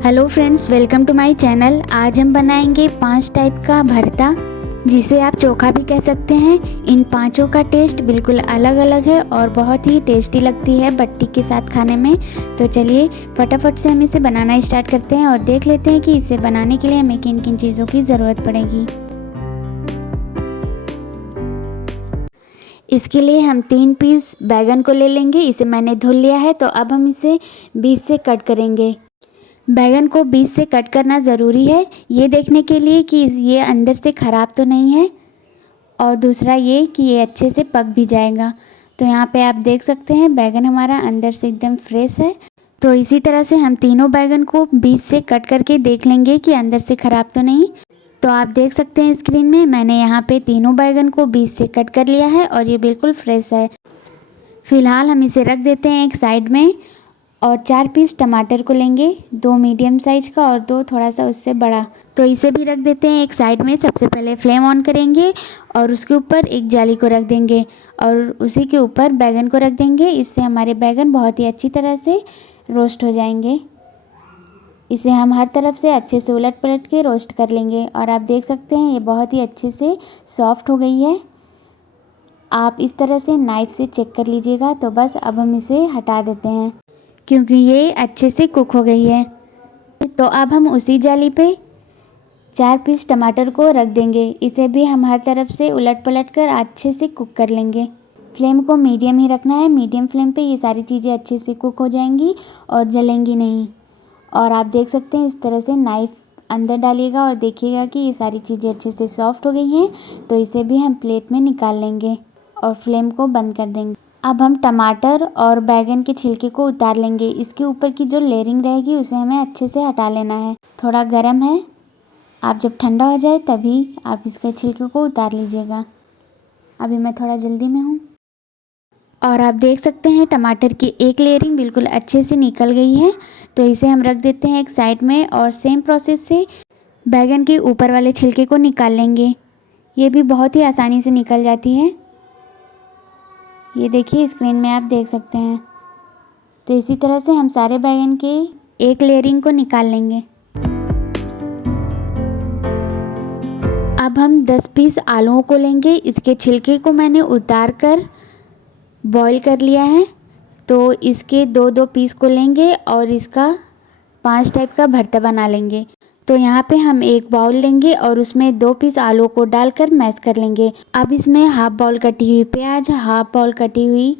Hello friends, welcome to my channel. आज हम बनाएंगे 5 टाइप का भरता, जिसे आप चोखा भी कह सकते हैं। इन पांचों का टेस्ट बिल्कुल अलग अलग है और बहुत ही टेस्टी लगती है बट्टी के साथ खाने में। तो चलिए फटाफट से हम इसे बनाना स्टार्ट करते हैं और देख लेते हैं कि इसे बनाने के लिए हमें किन किन चीज़ों की ज़रूरत पड़ेगी। इसके लिए हम 3 पीस बैगन को ले लेंगे। इसे मैंने धुल लिया है, तो अब हम इसे बीच से कट करेंगे। बैगन को बीच से कट करना ज़रूरी है, ये देखने के लिए कि ये अंदर से ख़राब तो नहीं है, और दूसरा ये कि ये अच्छे से पक भी जाएगा। तो यहाँ पे आप देख सकते हैं बैगन हमारा अंदर से एकदम फ्रेश है। तो इसी तरह से हम तीनों बैगन को बीच से कट करके देख लेंगे कि अंदर से ख़राब तो नहीं। तो आप देख सकते हैं स्क्रीन में मैंने यहाँ पे तीनों बैगन को बीच से कट कर लिया है और ये बिल्कुल फ्रेश है। फ़िलहाल हम इसे रख देते हैं एक साइड में। और 4 पीस टमाटर को लेंगे, 2 मीडियम साइज का और 2 थोड़ा सा उससे बड़ा। तो इसे भी रख देते हैं एक साइड में। सबसे पहले फ्लेम ऑन करेंगे और उसके ऊपर एक जाली को रख देंगे और उसी के ऊपर बैगन को रख देंगे। इससे हमारे बैगन बहुत ही अच्छी तरह से रोस्ट हो जाएंगे। इसे हम हर तरफ से अच्छे से उलट पलट के रोस्ट कर लेंगे। और आप देख सकते हैं ये बहुत ही अच्छे से सॉफ्ट हो गई है। आप इस तरह से नाइफ़ से चेक कर लीजिएगा। तो बस अब हम इसे हटा देते हैं क्योंकि ये अच्छे से कुक हो गई है। तो अब हम उसी जाली पे 4 पीस टमाटर को रख देंगे। इसे भी हम हर तरफ से उलट पलट कर अच्छे से कुक कर लेंगे। फ्लेम को मीडियम ही रखना है। मीडियम फ्लेम पे ये सारी चीज़ें अच्छे से कुक हो जाएंगी और जलेंगी नहीं। और आप देख सकते हैं इस तरह से नाइफ़ अंदर डालिएगा और देखिएगा कि ये सारी चीज़ें अच्छे से सॉफ्ट हो गई हैं। तो इसे भी हम प्लेट में निकाल लेंगे और फ्लेम को बंद कर देंगे। अब हम टमाटर और बैगन के छिलके को उतार लेंगे। इसके ऊपर की जो लेयरिंग रहेगी उसे हमें अच्छे से हटा लेना है। थोड़ा गर्म है, आप जब ठंडा हो जाए तभी आप इसके छिलके को उतार लीजिएगा। अभी मैं थोड़ा जल्दी में हूँ। और आप देख सकते हैं टमाटर की एक लेयरिंग बिल्कुल अच्छे से निकल गई है। तो इसे हम रख देते हैं एक साइड में और सेम प्रोसेस से बैगन के ऊपर वाले छिलके को निकाल लेंगे। ये भी बहुत ही आसानी से निकल जाती है। ये देखिए स्क्रीन में आप देख सकते हैं। तो इसी तरह से हम सारे बैगन के एक लेयरिंग को निकाल लेंगे। अब हम 10 पीस आलूओं को लेंगे। इसके छिलके को मैंने उतार कर बॉईल कर लिया है। तो इसके 2-2 पीस को लेंगे और इसका 5 टाइप का भरता बना लेंगे। तो यहाँ पे हम एक बाउल लेंगे और उसमें 2 पीस आलू को डालकर मैश कर लेंगे। अब इसमें हाफ बाउल कटी हुई प्याज, हाफ बाउल कटी हुई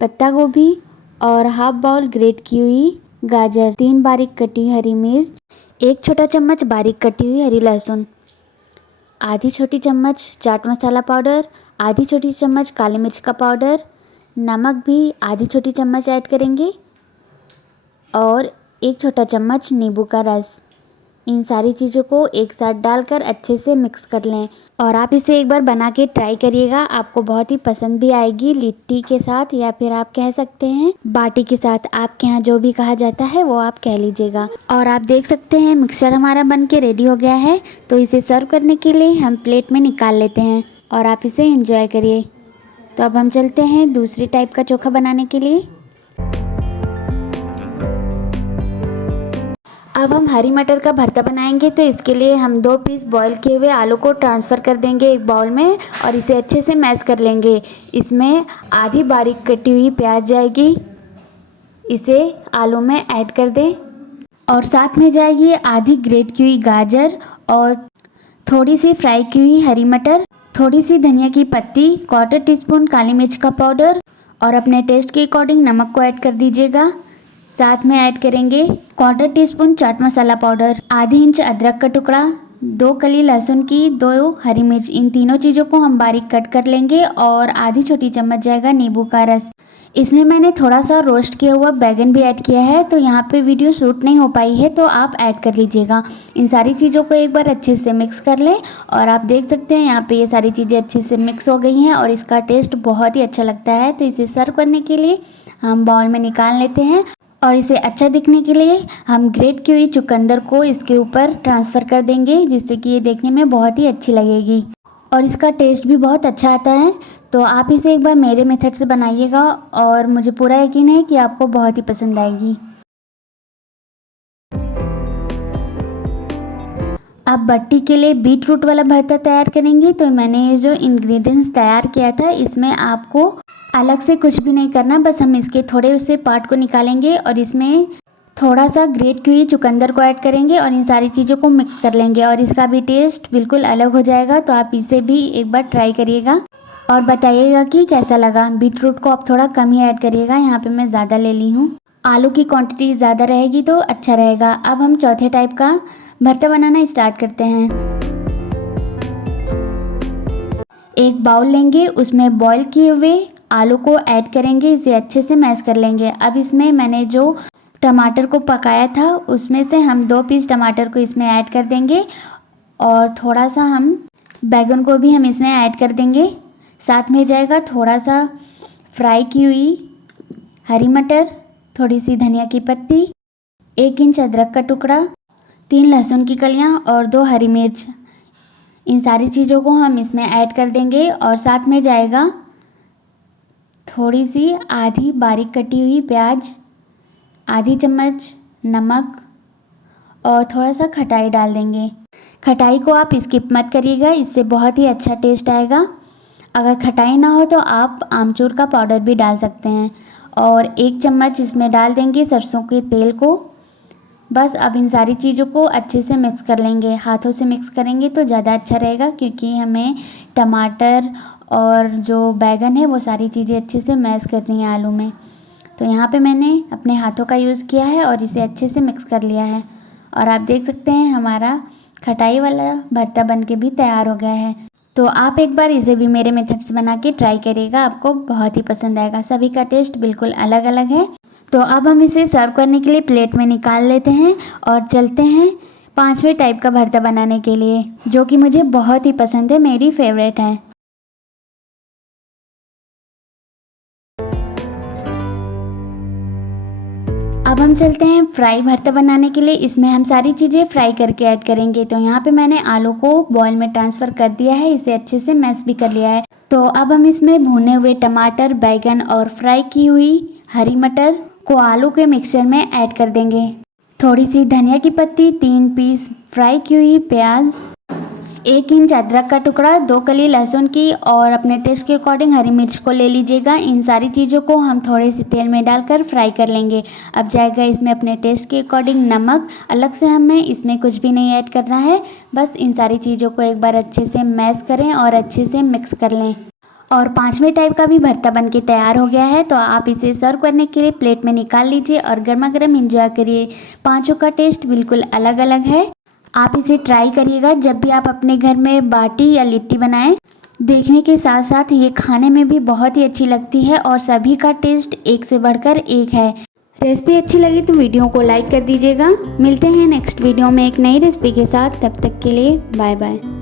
पत्ता गोभी और हाफ बाउल ग्रेट की हुई गाजर, 3 बारीक कटी हुई हरी मिर्च, 1 छोटा चम्मच बारीक कटी हुई हरी लहसुन, आधी छोटी चम्मच चाट मसाला पाउडर, आधी छोटी चम्मच काली मिर्च का पाउडर, नमक भी आधी छोटी चम्मच ऐड करेंगे और 1 छोटा चम्मच नींबू का रस। इन सारी चीज़ों को एक साथ डालकर अच्छे से मिक्स कर लें। और आप इसे एक बार बना के ट्राई करिएगा, आपको बहुत ही पसंद भी आएगी। लिट्टी के साथ या फिर आप कह सकते हैं बाटी के साथ, आपके यहाँ जो भी कहा जाता है वो आप कह लीजिएगा। और आप देख सकते हैं मिक्सचर हमारा बन के रेडी हो गया है। तो इसे सर्व करने के लिए हम प्लेट में निकाल लेते हैं और आप इसे एंजॉय करिए। तो अब हम चलते हैं दूसरी टाइप का चोखा बनाने के लिए। अब हम हरी मटर का भरता बनाएंगे। तो इसके लिए हम 2 पीस बॉईल किए हुए आलू को ट्रांसफ़र कर देंगे एक बाउल में और इसे अच्छे से मैश कर लेंगे। इसमें आधी बारीक कटी हुई प्याज जाएगी, इसे आलू में ऐड कर दें। और साथ में जाएगी आधी ग्रेट की हुई गाजर और थोड़ी सी फ्राई की हुई हरी मटर, थोड़ी सी धनिया की पत्ती, 1/4 टीस्पून काली मिर्च का पाउडर और अपने टेस्ट के अकॉर्डिंग नमक को ऐड कर दीजिएगा। साथ में ऐड करेंगे 1/4 टीस्पून चाट मसाला पाउडर, आधी इंच अदरक का टुकड़ा, 2 कली लहसुन की, 2 हरी मिर्च। इन तीनों चीज़ों को हम बारीक कट कर लेंगे और आधी छोटी चम्मच जाएगा नींबू का रस। इसमें मैंने थोड़ा सा रोस्ट किया हुआ बैगन भी ऐड किया है। तो यहाँ पे वीडियो शूट नहीं हो पाई है, तो आप ऐड कर लीजिएगा। इन सारी चीज़ों को एक बार अच्छे से मिक्स कर लें। और आप देख सकते हैं यहाँ पे ये सारी चीज़ें अच्छे से मिक्स हो गई हैं और इसका टेस्ट बहुत ही अच्छा लगता है। तो इसे सर्व करने के लिए हम बाउल में निकाल लेते हैं और इसे अच्छा दिखने के लिए हम ग्रेट की हुई चुकंदर को इसके ऊपर ट्रांसफ़र कर देंगे, जिससे कि ये देखने में बहुत ही अच्छी लगेगी और इसका टेस्ट भी बहुत अच्छा आता है। तो आप इसे एक बार मेरे मेथड से बनाइएगा और मुझे पूरा यकीन है कि आपको बहुत ही पसंद आएगी। अब बट्टी के लिए बीट रूट वाला भरता तैयार करेंगे। तो मैंने ये जो इंग्रेडिएंट्स तैयार किया था, इसमें आपको अलग से कुछ भी नहीं करना, बस हम इसके थोड़े से पार्ट को निकालेंगे और इसमें थोड़ा सा ग्रेट की हुई चुकंदर को ऐड करेंगे और इन सारी चीज़ों को मिक्स कर लेंगे और इसका भी टेस्ट बिल्कुल अलग हो जाएगा। तो आप इसे भी एक बार ट्राई करिएगा और बताइएगा कि कैसा लगा। बीट रूट को आप थोड़ा कम ही ऐड करिएगा, यहाँ पे मैं ज़्यादा ले ली हूँ। आलू की क्वांटिटी ज़्यादा रहेगी तो अच्छा रहेगा। अब हम चौथे टाइप का भरता बनाना स्टार्ट करते हैं। एक बाउल लेंगे, उसमें बॉईल किए हुए आलू को ऐड करेंगे, इसे अच्छे से मैश कर लेंगे। अब इसमें मैंने जो टमाटर को पकाया था उसमें से हम 2 पीस टमाटर को इसमें ऐड कर देंगे और थोड़ा सा हम बैगन को भी हम इसमें ऐड कर देंगे। साथ में जाएगा थोड़ा सा फ्राई की हुई हरी मटर, थोड़ी सी धनिया की पत्ती, 1 इंच अदरक का टुकड़ा, 3 लहसुन की कलियां और 2 हरी मिर्च। इन सारी चीज़ों को हम इसमें ऐड कर देंगे और साथ में जाएगा थोड़ी सी आधी बारीक कटी हुई प्याज, आधी चम्मच नमक और थोड़ा सा खटाई डाल देंगे। खटाई को आप स्किप मत करिएगा, इससे बहुत ही अच्छा टेस्ट आएगा। अगर खटाई ना हो तो आप आमचूर का पाउडर भी डाल सकते हैं और 1 चम्मच इसमें डाल देंगे सरसों के तेल को। बस अब इन सारी चीज़ों को अच्छे से मिक्स कर लेंगे। हाथों से मिक्स करेंगे तो ज़्यादा अच्छा रहेगा क्योंकि हमें टमाटर और जो बैगन है वो सारी चीज़ें अच्छे से मैश करनी है आलू में। तो यहाँ पे मैंने अपने हाथों का यूज़ किया है और इसे अच्छे से मिक्स कर लिया है और आप देख सकते हैं हमारा खटाई वाला भरता बन के भी तैयार हो गया है। तो आप एक बार इसे भी मेरे मेथड से बना के ट्राई करिएगा, आपको बहुत ही पसंद आएगा। सभी का टेस्ट बिल्कुल अलग अलग है। तो अब हम इसे सर्व करने के लिए प्लेट में निकाल लेते हैं और चलते हैं 5वें टाइप का भरता बनाने के लिए, जो कि मुझे बहुत ही पसंद है, मेरी फेवरेट है। अब हम चलते हैं फ्राई भरता बनाने के लिए। इसमें हम सारी चीज़ें फ्राई करके ऐड करेंगे। तो यहाँ पे मैंने आलू को बॉयल में ट्रांसफ़र कर दिया है, इसे अच्छे से मैश भी कर लिया है। तो अब हम इसमें भुने हुए टमाटर, बैगन और फ्राई की हुई हरी मटर को आलू के मिक्सचर में ऐड कर देंगे। थोड़ी सी धनिया की पत्ती, 3 पीस फ्राई की हुई प्याज, 1 इंच अदरक का टुकड़ा, 2 कली लहसुन की और अपने टेस्ट के अकॉर्डिंग हरी मिर्च को ले लीजिएगा। इन सारी चीज़ों को हम थोड़े से तेल में डालकर फ्राई कर लेंगे। अब जाएगा इसमें अपने टेस्ट के अकॉर्डिंग नमक। अलग से हमें इसमें कुछ भी नहीं ऐड करना है, बस इन सारी चीज़ों को एक बार अच्छे से मैश करें और अच्छे से मिक्स कर लें। और 5वें टाइप का भी भरता बन के तैयार हो गया है। तो आप इसे सर्व करने के लिए प्लेट में निकाल लीजिए और गर्मा गर्म इंजॉय करिए। पाँचों का टेस्ट बिल्कुल अलग अलग है। आप इसे ट्राई करिएगा जब भी आप अपने घर में बाटी या लिट्टी बनाएं। देखने के साथ साथ ये खाने में भी बहुत ही अच्छी लगती है और सभी का टेस्ट एक से बढ़कर एक है। रेसिपी अच्छी लगी तो वीडियो को लाइक कर दीजिएगा। मिलते हैं नेक्स्ट वीडियो में एक नई रेसिपी के साथ, तब तक के लिए बाय बाय।